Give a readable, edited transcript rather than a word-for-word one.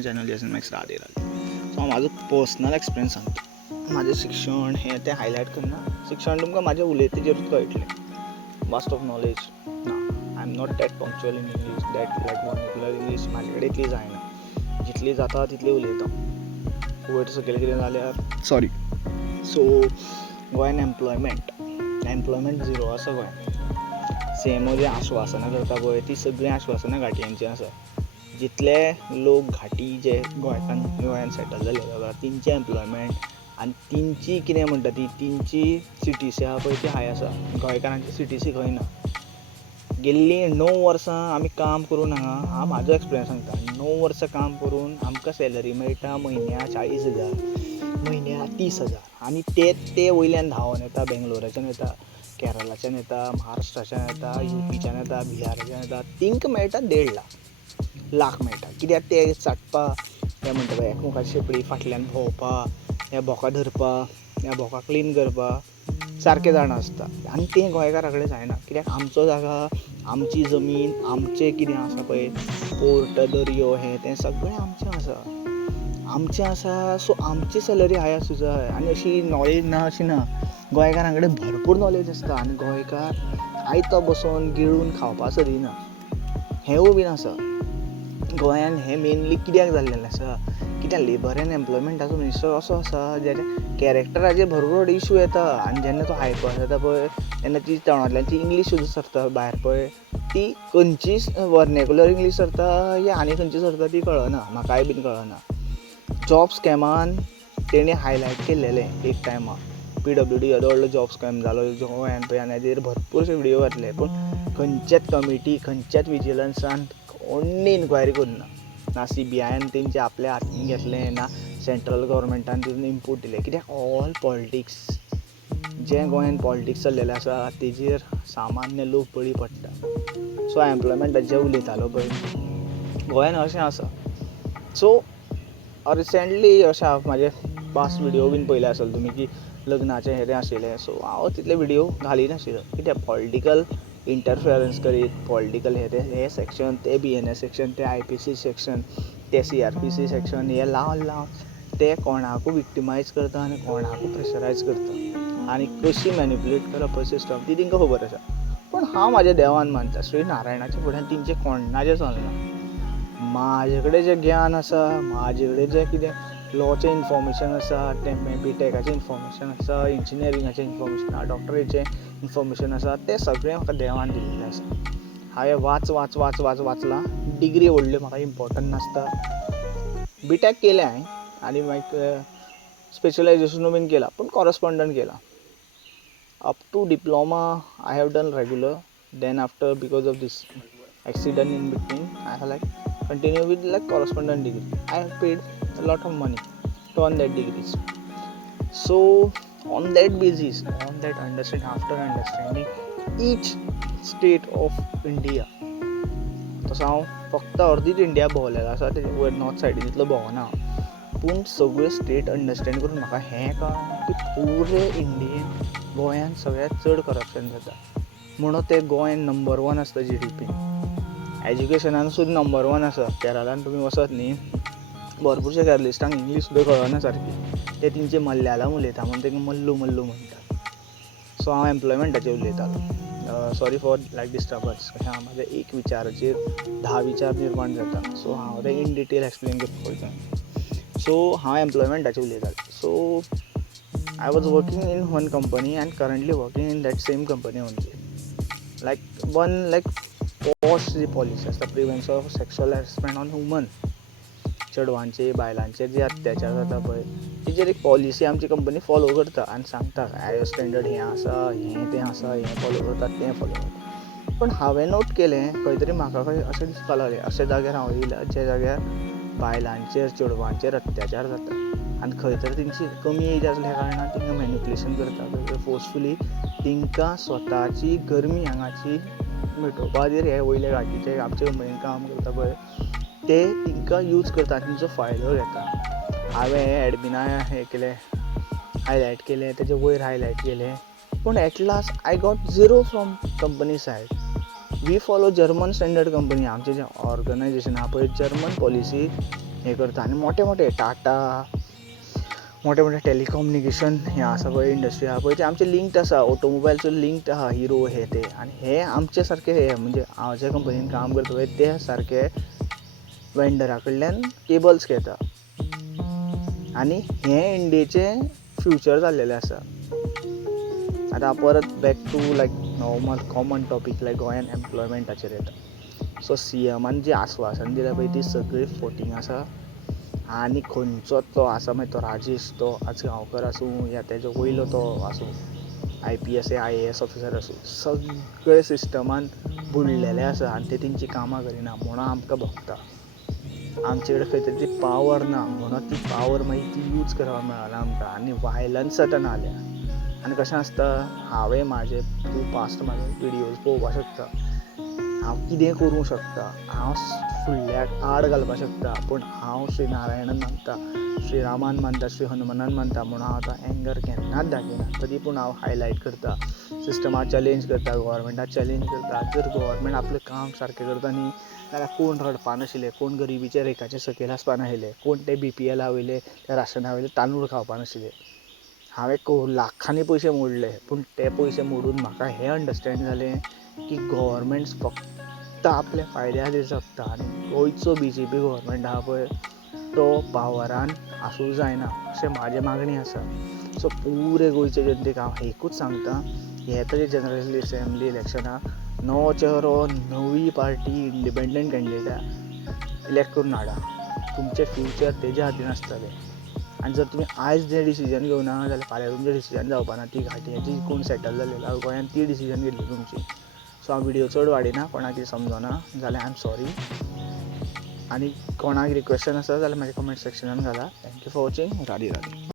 माय channel Jason Max Radhe Radhe. So हांव म्हाजो personal experience सांगता. म्हाजें शिक्षण हें तें हायलायट करना. शिक्षण तुमकां म्हाज्या उलयतगीरूच कळटलें. वास्ट ऑफ नॉलेज ना. I am not that punctual in English, that like vernacular English म्हाजे कडेन इतली जायना. जितली जाता तितली उलयता. वयर सकयल कितें जाल्यार सॉरी. सो गोंयान एम्प्लॉयमेंट झिरो आसा गोंयान. सीएमओ जें आश्वासनां करता पळय ती सगळीं आश्वासनां घांटयांचीं आसा. जितले लोक घांटी जे गोंयान सेटल जाल्ले आसा तेंचें एम्प्लॉयमेंट आनी तेंची कितें म्हणटा ती तेंची सीटीसी आसा पळय ती हाय आसा. गोंयकारांची सीटीसी खंय ना. गेल्लीं 9 वर्सां आमी काम करून हांगा, हांव म्हाजो एक्सपिरियन्स सांगता, 9 वर्सां काम करून आमकां सॅलरी मेळटा म्हयन्याक 40,000, म्हयन्याक 30,000 आनी ते वयल्यान धांवून येता. बेंगलोराच्यान येता, केरळाच्यान येता, महाराष्ट्राच्यान येता, यूपीच्यान येता, बिहाराच्यान येता. तेंकां मेळटा 1.5 लाख मेळटा. कित्याक ते चाटपा, ते म्हणटा पळय एकामेकाची शेपडी फाटल्यान भोंवपा, ह्या बोका धरपा, ह्या बोका क्लीन करपा सारके जाण आसता. आनी तें गोंयकारा कडेन जायना. कित्याक आमचो जागा, आमची जमीन, आमचें कितें आसा पळय पोर्ट, दर्यो, हें तें सगळें आमचें आसा. सो आमची सॅलरी हाय आसूं जाय. आनी अशी नॉलेज ना अशी ना. गोंयकारां कडेन भरपूर नॉलेज आसता आनी गोंयकार आयतो बसून गिळून खावपा सरिना. हेंवूय बीन आसा गोंयान. हें मेनली कित्याक जाल्लें आसा, कित्याक लेबर एंड एम्प्लॉयमेंटाचो मिनिस्टर असो आसा जेच्या कॅरेक्टराचेर भरपूर इश्यू येता. आनी जेन्ना तो हायपर जाता पळय तेन्ना ती तोंडांतल्यान ती इंग्लीश सुद्दां सरता भायर पळय, ती खंयची वर्नेकुलर इंग्लीश सरता या आनी खंयची सरता ती कळना. म्हाकाय बीन कळना. जॉब स्कॅमान तेणी हायलायट केल्लें एक टायमार. PWD येदो व्हडलो जॉब स्कॅम जालो गोंयान पळय आनी हेजेर भरपूरशे व्हिडियो घातले. पूण खंयच्याच कमिटी, खंयच्याच विजिलन्सान कोण्णी इन्क्वायरी करूना. ना CBIन तेंचे आपल्या हातीन घेतलें, ना सेंट्रल गव्हर्मेंटान तितून इनपूट दिलें. कित्याक ऑल पॉलिटिक्स, जें गोंयान पॉलिटिक्स चल्लेलें आसा तेजेर सामान्य लोक बळी पडटा. सो एम्प्लॉयमेंटाचें उलयतालो पळय गोंयान अशें आसा. सो रिसेंटली अशें हांव म्हाजे पास्ट व्हिडियो बीन पळयले आसतले तुमी की लग्नाचें हें तें आशिल्लें. सो हांव तितले व्हिडियो घालिनाशिल्लो. कित्याक पॉलिटिकल इंटरफियरन्स करीत, पॉलिटिकल हें सेक्शन, ते BNS सेक्शन, ते IPC सेक्शन, ते CRPC सेक्शन, हे लावन ते कोणाकूय विक्टिमायज करता आनी कोणाकूय प्रेशरायज करता. आनी कशी मॅनिप्युलेट करप पळय सिस्टम ती तेंकां खबर आसा. पूण हांव म्हाज्या देवान मानता, श्री नारायणाच्या फुड्यान तेंचें कोणाचें चलना. म्हाजे कडेन जें ज्ञान आसा, म्हाजे कडेन जें कितें लॉचें इन्फॉर्मेशन आसा, तें BTECाचें इन्फॉर्मेशन आसा, इंजिनियरिंगाचें इन्फॉर्मेशन आसा, डॉक्टरेचें इन्फॉर्मेशन आसा, तें सगळें म्हाका देवान दिल्लें आसा. हांवें वाचलां. डिग्री व्हडल्यो म्हाका इम्पॉर्टंट नासता. BTEC केलें हांवें आनी मागीर स्पेशलायजेशनूय बीन केलां, पूण कॉरस्पॉन्डंट केलां. Up to diploma I have done regular. Then after because of this accident in between I have like continue with like correspondent degree. I have paid a lot of money to earn that degrees. So on that basis, on that understanding, after understanding each state of India, तसो हांव फक्त अर्दीच India भोंवलेलो आसा. तेजे वयर north सायडीन इतलो भोंवना. पूण सगळे स्टेट अंडरस्टँड करून म्हाका हें कळ्ळां की पुरे इंडियेन गोंयान सगळ्यांत चड करप्शन जाता. म्हणून तें गोंय नंबर 1 आसता GDP. एज्युकेशनान सुद्दां नंबर 1 आसा. केरळान तुमी वचत न्ही, भरपूरशे केरलिस्टांक इंग्लीश सुद्दां कळना सारकी. ते तेंचे मल्याळम उलयता म्हणून तेंकां मल्लू म्हणटा. सो हांव एम्प्लॉयमेंटाचेर उलयतालो. Sorry for like disturbance. कशें म्हाज्या एक विचाराचेर 10 विचार निर्माण जाता. सो हांव तें इन डिटेल एक्सप्लेन करपाक वयता. सो हांव एम्प्लॉयमेंटाचेर उलयतालो. So I was working in one company and currently working in that same company only. Like one like posh policy as the prevention of sexual harassment on women. चेडवांचे बायलांचेर जे अत्याचार जाता पळय तेजेर एक पॉलिसी आमची कंपनी फॉलो करता आनी सांगता आय स्टँडर्ड हें आसा, हें तें आसा, हें फॉलो करतात, तें फॉलो करता. पण हांवें नोट केलें खंय तरी म्हाका खंय अशें दिसपाक लागलें अशे जाग्यार हांव येयला ज्या जाग्यार बायलांचेर चेडवांचेर अत्याचार जाता आनी खंय तरी तेंची कमी एज आसल्या कारणान तेंकां मॅनिप्युलेशन करता फोर्सफुली. तेंकां स्वताची गरमी हांगाची मिटोवपा खातीर हे वयले घाटीचे आमचे कंपनीन काम करता पळय ते तेंकां यूज करता, तेंचो फायदो घेता. हांवें हें एडमिना हें केलें, हायलायट केलें, तेजे वयर हायलायट केलें. पूण at last I got 0 from company side. We follow German standard company. आमचें जें ऑर्गनायजेशन आहा पळय जर्मन पॉलिसी हे करता आनी मोठे मोठे टाटा मोठे मोठे टॅलिकम्युनिकेशन हे आसा पळय इंडस्ट्री आहा पळय ते आमचे लिंक्ड आसा ऑटोमोबायलचो लिंक्ड आहा हिरो हे ते आनी हे आमचे सारके हे म्हणजे हांव ज्या कंपनीन काम करता पळय ते सारके वेंडरा कडल्यान केबल्स घेता आनी हे इंडियेचें फ्युचर जाल्लेलें आसा. आतां परत back to like normal common topic like गोंयान एम्प्लॉयमेंटाचेर येता. सो CMन जी आस्वासन दिल्या पळय ती सगळी फोटींग आसा आनी खंयचो तो आसा मागीर तो राजेश तो आजगांवकर आसूं या तेजो वयलो तो आसूं IPS IAS ऑफिसर आसूं सगळे सिस्टमान बुडलेले आसा आनी ते तेंची कामां करिना म्हणून आमकां भोगता. आमचे कडेन खंय तरी ती पावर ना म्हणून ती पावर मागीर ती यूज करपाक मेळना आमकां आनी वायलंस जाता नाल्या. आनी कशें आसता हांवें म्हाजे पास्ट म्हाजे विडियोज पळोवपाक शकता हांव कितें करूं शकता हांव फुडल्याक आड घालपाक शकता पूण हांव श्री नारायणान मानता श्री रामान मानता श्री हनुमानान मानता म्हणून हांव आतां एंगर केन्नाच दाखयना तरी पूण हांव हायलायट करता सिस्टमाक चॅलेंज करता गव्हर्मेंटाक चॅलेंज करता. जर गव्हर्मेंट आपलें काम सारकें करता न्ही जाल्यार कोण रडपा नाशिल्ले कोण गरिबीच्या रेखाचे सकयल आसपा नाशिल्ले कोण ते BPL वयले त्या राशना वयले तांदूळ खावपा नाशिल्ले. हांवें लाखांनी पयशे मोडले पूण ते पयशे मोडून म्हाका हें अंडरस्टँड जालें की गव्हर्मेंट्स फक्त आपल्या फायद्या खातीर जगता आनी गोंयचो BJP गव्हर्मेंट आहा पळय तो पावरान आसूं जायना अशें म्हाजें मागणी आसा. सो पुरे गोंयचे जनतेक हांव एकूच सांगता येता जे जनरल असेंब्ली इलेक्शनाक नवो चेहरो नवी पार्टी इंडिपेंडंट कॅन्डिडेटा इलेक्ट करून हाडा. तुमचें फ्युचर तेज्या हातीन आसतलें आनी जर तुमी आयज जें डिसिजन घेवना जाल्यार फाल्यां तुमचें डिसिजन जावपा ना. ती घाटी कोण सेटल जाल्लेलो गोंयान ती डिसिजन घेतली तुमची. सो हांव विडियो चड वाडयना कोणाक कितें समजना जाल्यार आय एम सॉरी आनी कोणाक कितें क्वेश्चन आसा जाल्यार म्हाज्या कमेंट सेक्शनान घाला. Thank you for watching. राधी राधी.